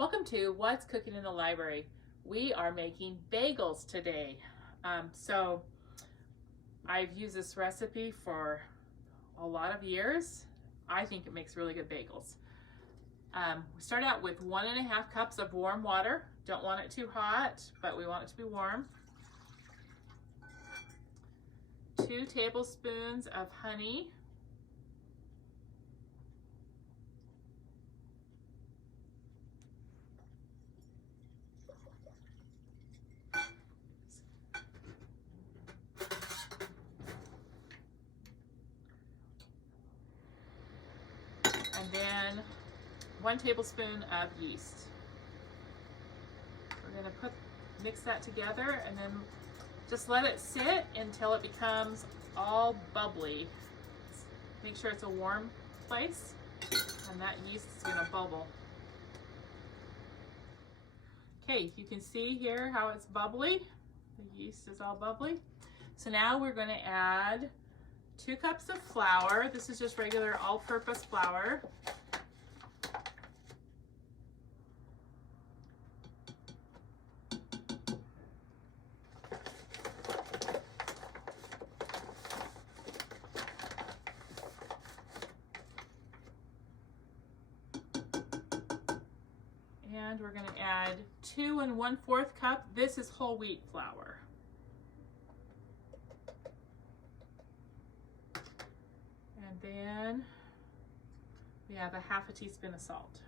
Welcome to What's Cooking in the Library. We are making bagels today. So I've used this recipe for a lot of years. I think it makes really good bagels. We start out with 1.5 cups of warm water. Don't want it too hot, but we want it to be warm. 2 tablespoons of honey. And then 1 tablespoon of yeast. We're going to mix that together and then just let it sit until it becomes all bubbly. Make sure it's a warm place and that yeast is going to bubble. Okay, you can see here how it's bubbly. The yeast is all bubbly. So now we're going to add 2 cups of flour. This is just regular all-purpose flour. And we're going to add 2 1/4 cup. This is whole wheat flour. And then we have 1/2 teaspoon of salt.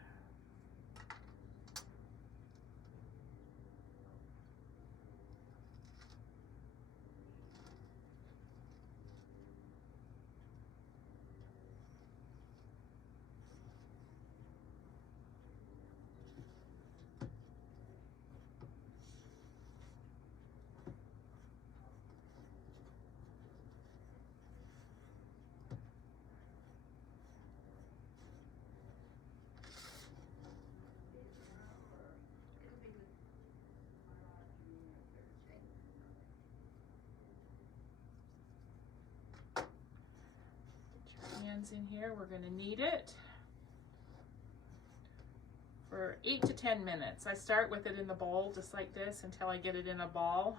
In here, we're going to knead it for 8 to 10 minutes. I start with it in the bowl just like this until I get it in a ball.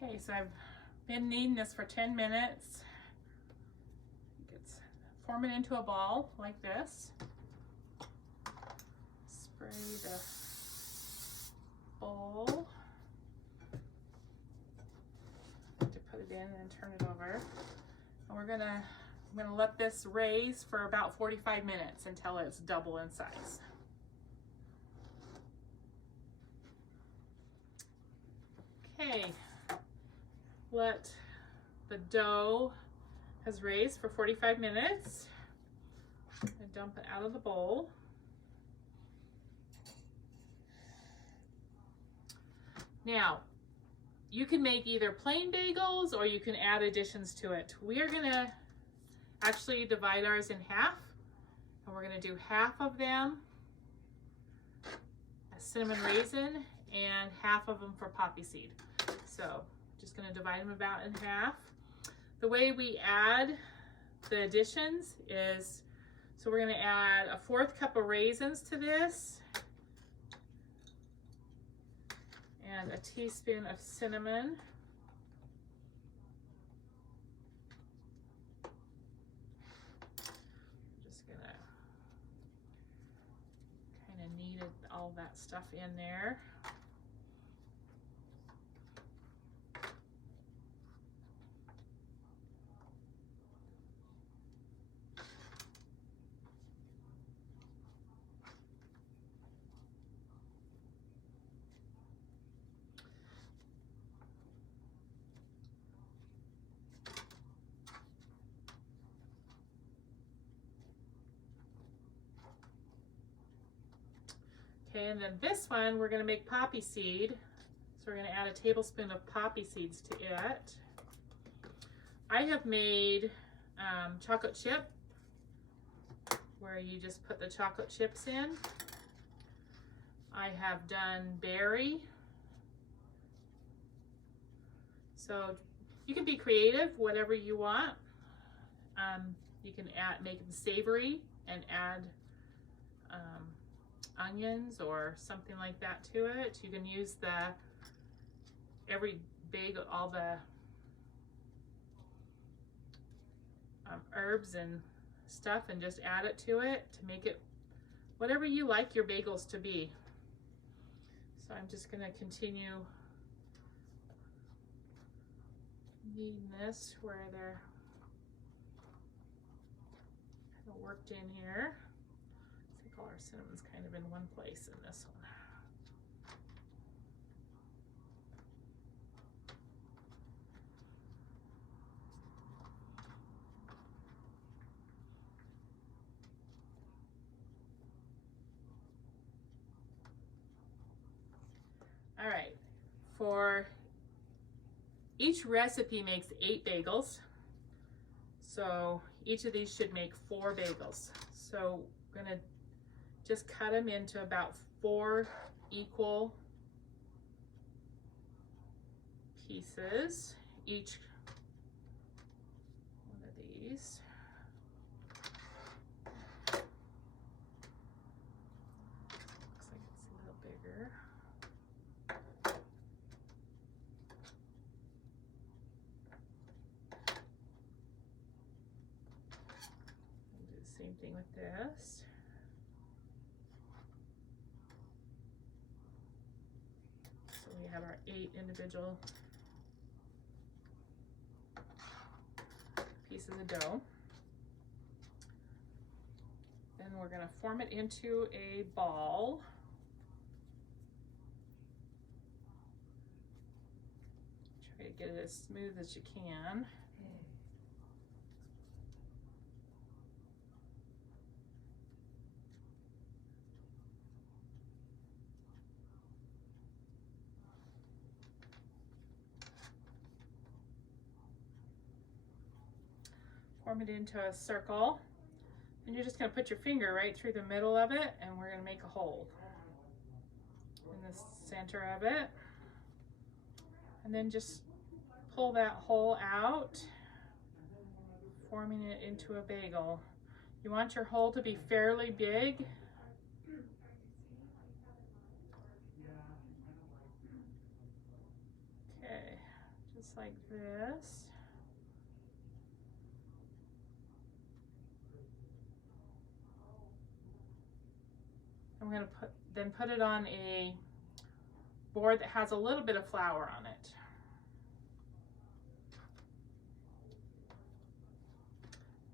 Okay, so I've been kneading this for 10 minutes. It's forming into a ball like this. Spray the bowl. To put it in and turn it over. And I'm gonna let this raise for about 45 minutes until it's double in size. Okay. Let the dough has raised for 45 minutes. And dump it out of the bowl. Now, you can make either plain bagels or you can add additions to it. We are gonna actually divide ours in half, and we're gonna do half of them as cinnamon raisin and half of them for poppy seed. So just going to divide them about in half. The way we add the additions is, so we're going to add 1/4 cup of raisins to this and a teaspoon of cinnamon. I'm just going to kind of knead it all all that stuff in there. Okay, and then this one we're going to make poppy seed. So we're going to add a tablespoon of poppy seeds to it. I have made chocolate chip, where you just put the chocolate chips in. I have done berry. So you can be creative, whatever you want. You can make them savory and add onions or something like that to it. You can use every bagel, all the herbs and stuff, and just add it to it to make it whatever you like your bagels to be. So I'm just going to continue kneading this where they're kind of worked in here. I think all our cinnamon's kind of in one place in this one. All right, for each recipe makes 8 bagels. So each of these should make 4 bagels. So I'm gonna just cut them into about 4 equal pieces, each one of these. Looks like it's a little bigger. Do the same thing with this. So we have our 8 individual pieces of dough. Then we're going to form it into a ball. Try to get it as smooth as you can. Form it into a circle, and you're just going to put your finger right through the middle of it, and we're going to make a hole in the center of it, and then just pull that hole out, forming it into a bagel. You want your hole to be fairly big. Okay, just like this. I'm going to then put it on a board that has a little bit of flour on it.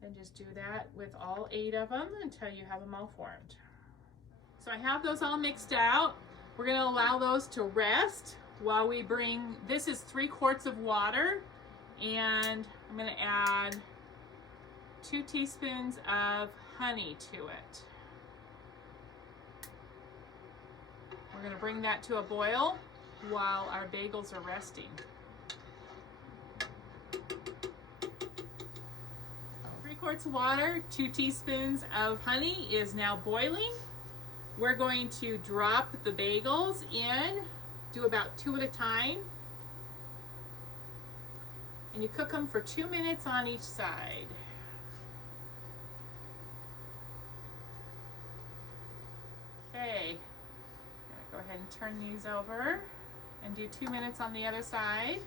And just do that with all 8 of them until you have them all formed. So I have those all mixed out. We're going to allow those to rest while we bring, this is 3 quarts of water, and I'm going to add 2 teaspoons of honey to it. We're going to bring that to a boil while our bagels are resting. 3 quarts of water, 2 teaspoons of honey is now boiling. We're going to drop the bagels in, do about 2 at a time. And you cook them for 2 minutes on each side. Okay. Go ahead and turn these over and do 2 minutes on the other side.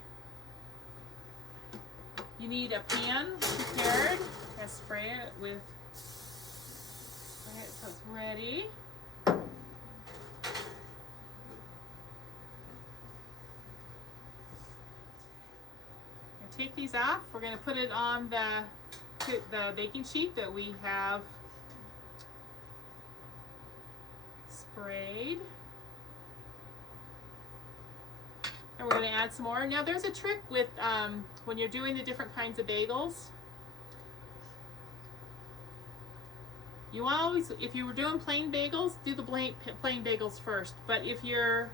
You need a pan prepared. And spray it so it's ready. take these off. We're going to put it on the baking sheet that we have sprayed. And we're going to add some more. Now there's a trick with when you're doing the different kinds of bagels. You always, if you were doing plain bagels, do the plain bagels first. But if you're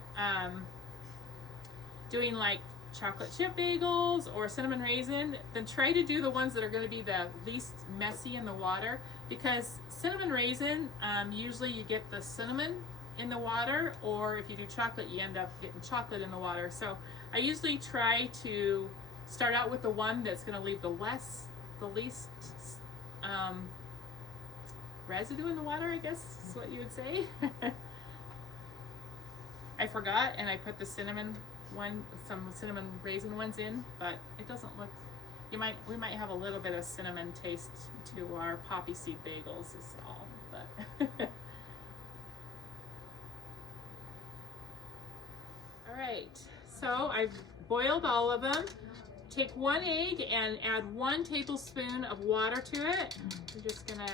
doing like chocolate chip bagels or cinnamon raisin, then try to do the ones that are going to be the least messy in the water, because cinnamon raisin, usually you get the cinnamon in the water, or if you do chocolate, you end up getting chocolate in the water. So I usually try to start out with the one that's going to leave the least residue in the water, I guess is what you would say. I forgot, and I put the cinnamon one, some cinnamon raisin ones in, but it doesn't look, we might have a little bit of cinnamon taste to our poppy seed bagels is all, but all right, so I've boiled all of them. Take 1 egg and add 1 tablespoon of water to it. I'm just gonna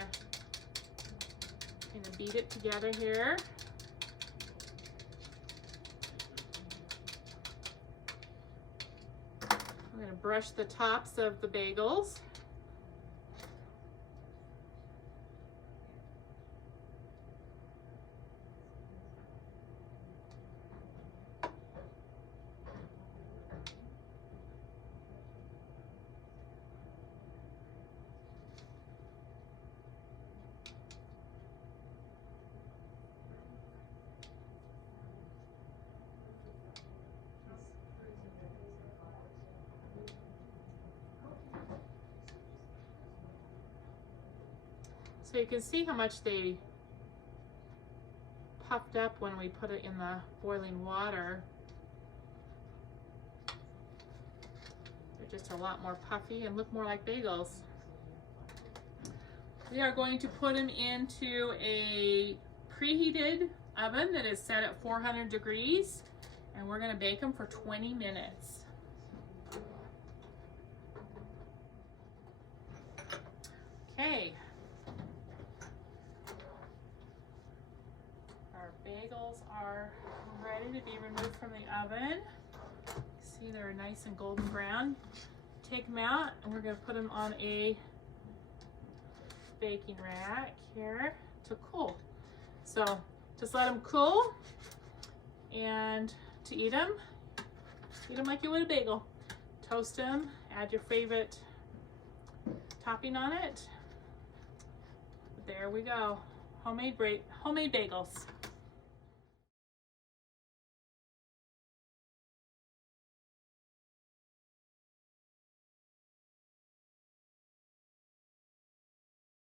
beat it together here. I'm going to brush the tops of the bagels. So you can see how much they puffed up when we put it in the boiling water. They're just a lot more puffy and look more like bagels. We are going to put them into a preheated oven that is set at 400 degrees, and we're going to bake them for 20 minutes. Okay. Bagels are ready to be removed from the oven. See, they're nice and golden brown. Take them out, and we're going to put them on a baking rack here to cool. So just let them cool, and to eat them like you would a bagel. Toast them, add your favorite topping on it. There we go. Homemade bagels.